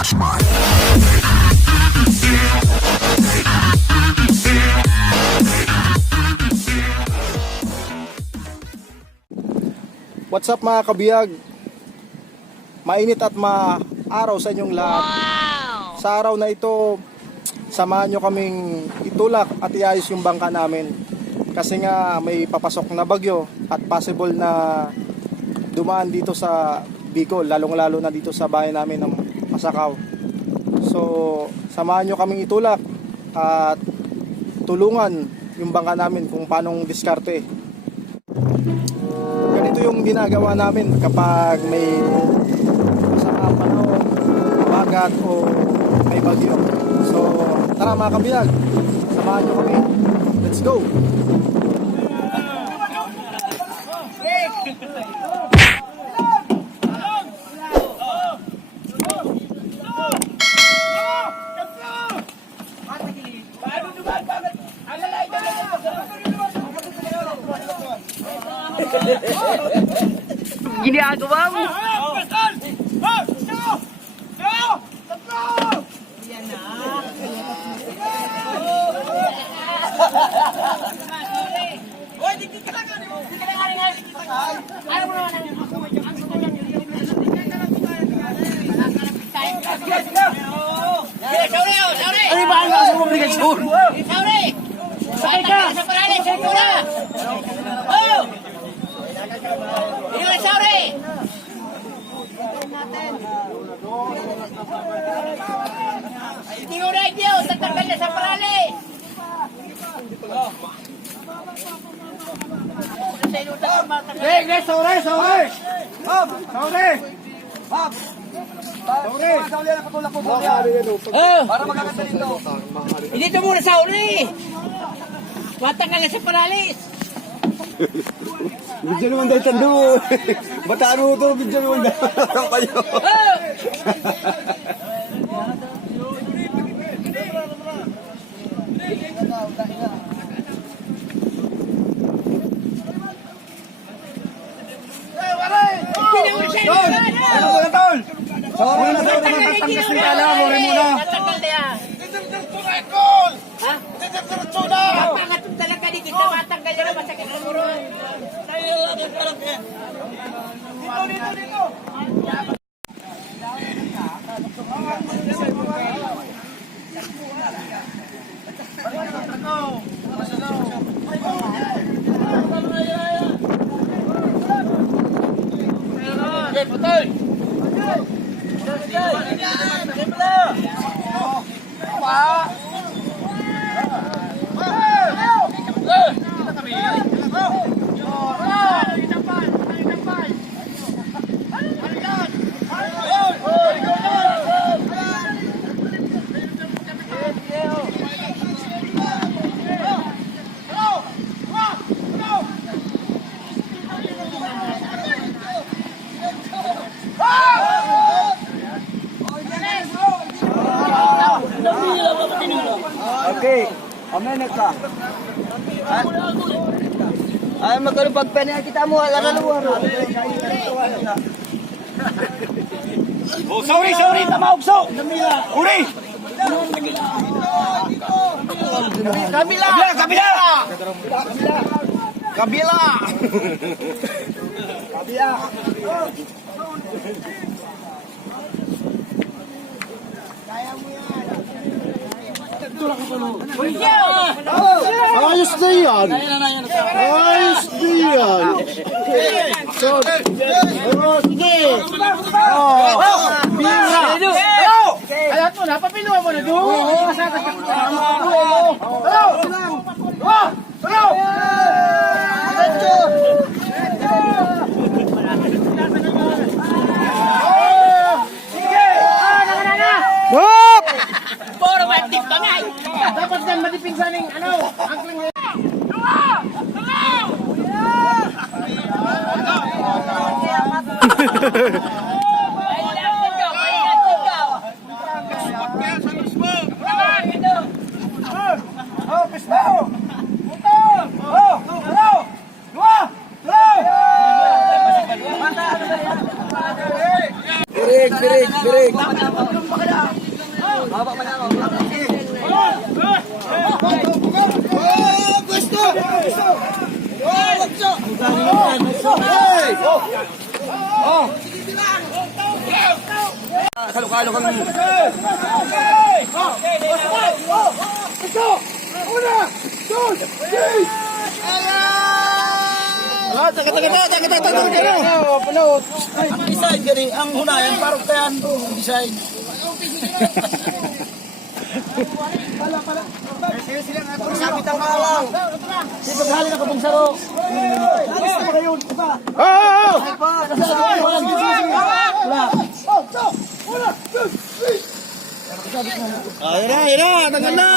Flashman. What's up mga kabiyag? Mainit at maaraw sa inyong lahat. Sa araw na ito, samahan nyo kaming itulak at iayos yung bangka namin. Kasi nga may papasok na bagyo at possible na dumaan dito sa Bicol, lalong-lalo na dito sa bahay namin ng Masakaw. So, samahan nyo kaming itulak at tulungan yung bangka namin kung paanong diskarte. Ganito yung ginagawa namin kapag may masama panahon, mabagat o may bagyo. So, tara mga kabiyag, samahan nyo kami. Let's go! Ginagawa mo. Ano ba ang nasa obligasyon? Sauri! Sakay ka! Sa paralis! Sakay ko na! Oh! Hindi ka na, Sauri! Hindi ko na, hindi ko! Tatanggal na sa paralis! Hey, sorry! Hop! Sorry! Hop! Sorry! Para magaganda dito. Hindi ito muna, Sauri! Matanggal na sa paralis! Bidyo naman dahil tando. Bataan mo ito, bidyo naman dahil kayo. Oh! Hindi mo na siya! Ano ba na tol? Sorry na tol, natatanggas ng kala, mori muna. Tatanggal na yan! Ha? Mapangatong talaga di kita matanggal na masakit ang muron. Okay, amen ka. Ay, magkano pagpenya kita mo, alalaluwa ro. Oh, sorry, tama ugso. Uri. Kabila. Ayos na yan! Ayos na yan! So, sige! Bira! Alat mo na, papinuha mo na doon. Hello! Hop! Puro matip pa nga! Dapat yan matiping sa ning angkling. Oh, pistaw! birig. Kalo-kalo kami. Ang design gani, ang hunayan parang kayan ang design. Sabit ang kalang. Sino hali na kapong saro? Alis na ba kayo? Ayun na, tanggal na.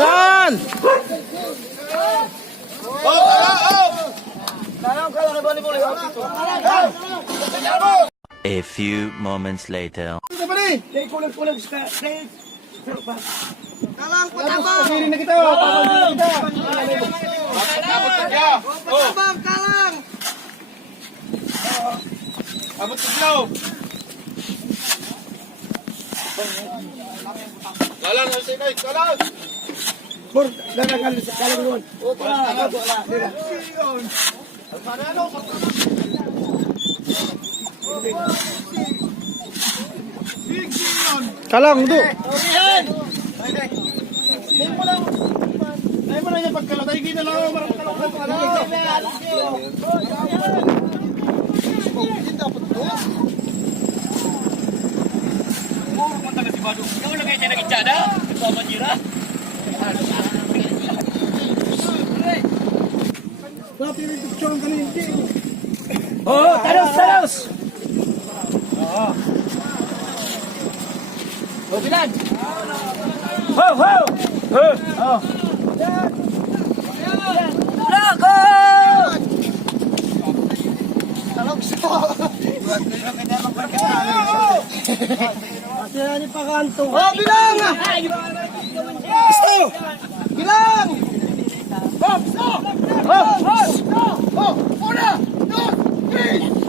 Yan! A few moments later. Pasirin na kita. Abot tiglaw. Lalang, alsinay, kalang. Bur, dalang doon. Kalang, do. Ay mo na yung pagkalatay, gina lang ako marang Oh, talos! Oh, bilan! Ho! Oh! Lago! Oh, bilang! Gusto! Bilang! Una! Dos! Tres!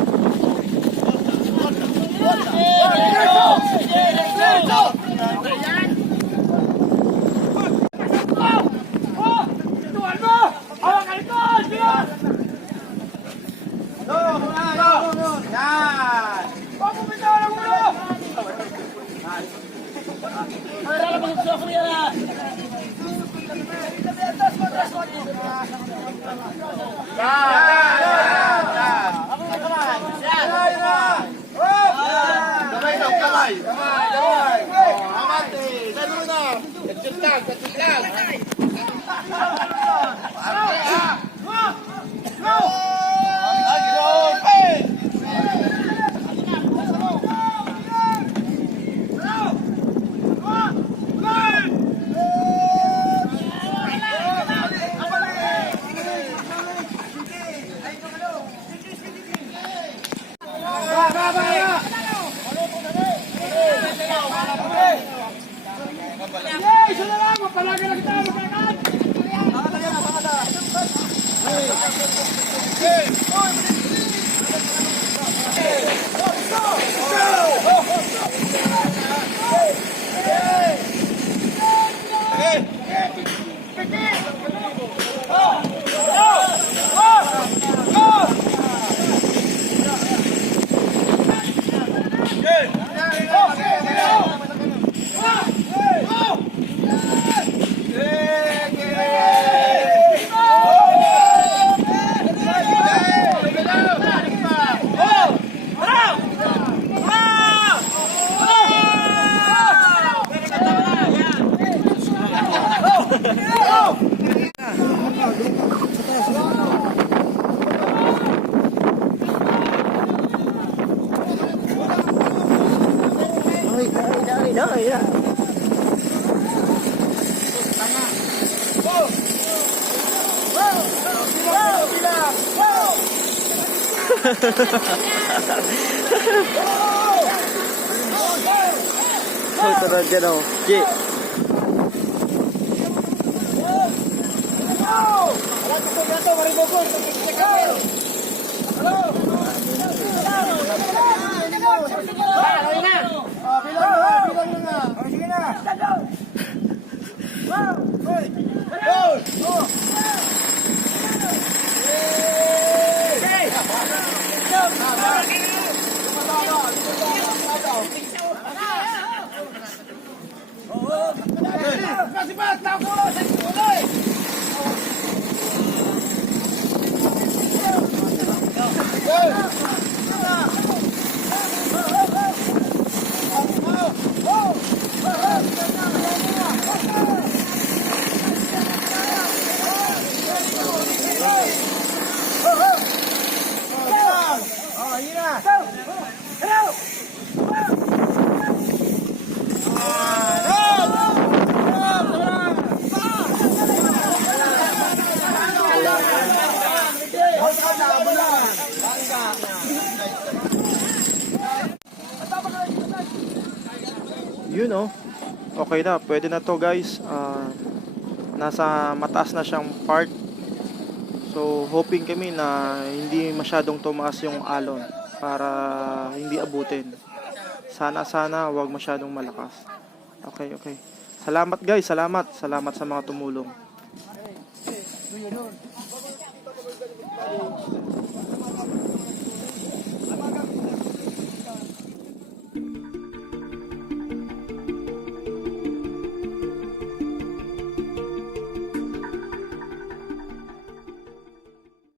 Ito na dyan o. G. Yun oh. Okay na, pwede na to guys. Nasa mataas na siyang part. So hoping kami na hindi masyadong tumaas yung alon para hindi abutin. Sana wag masyadong malakas. Okay. Salamat guys, salamat sa mga tumulong.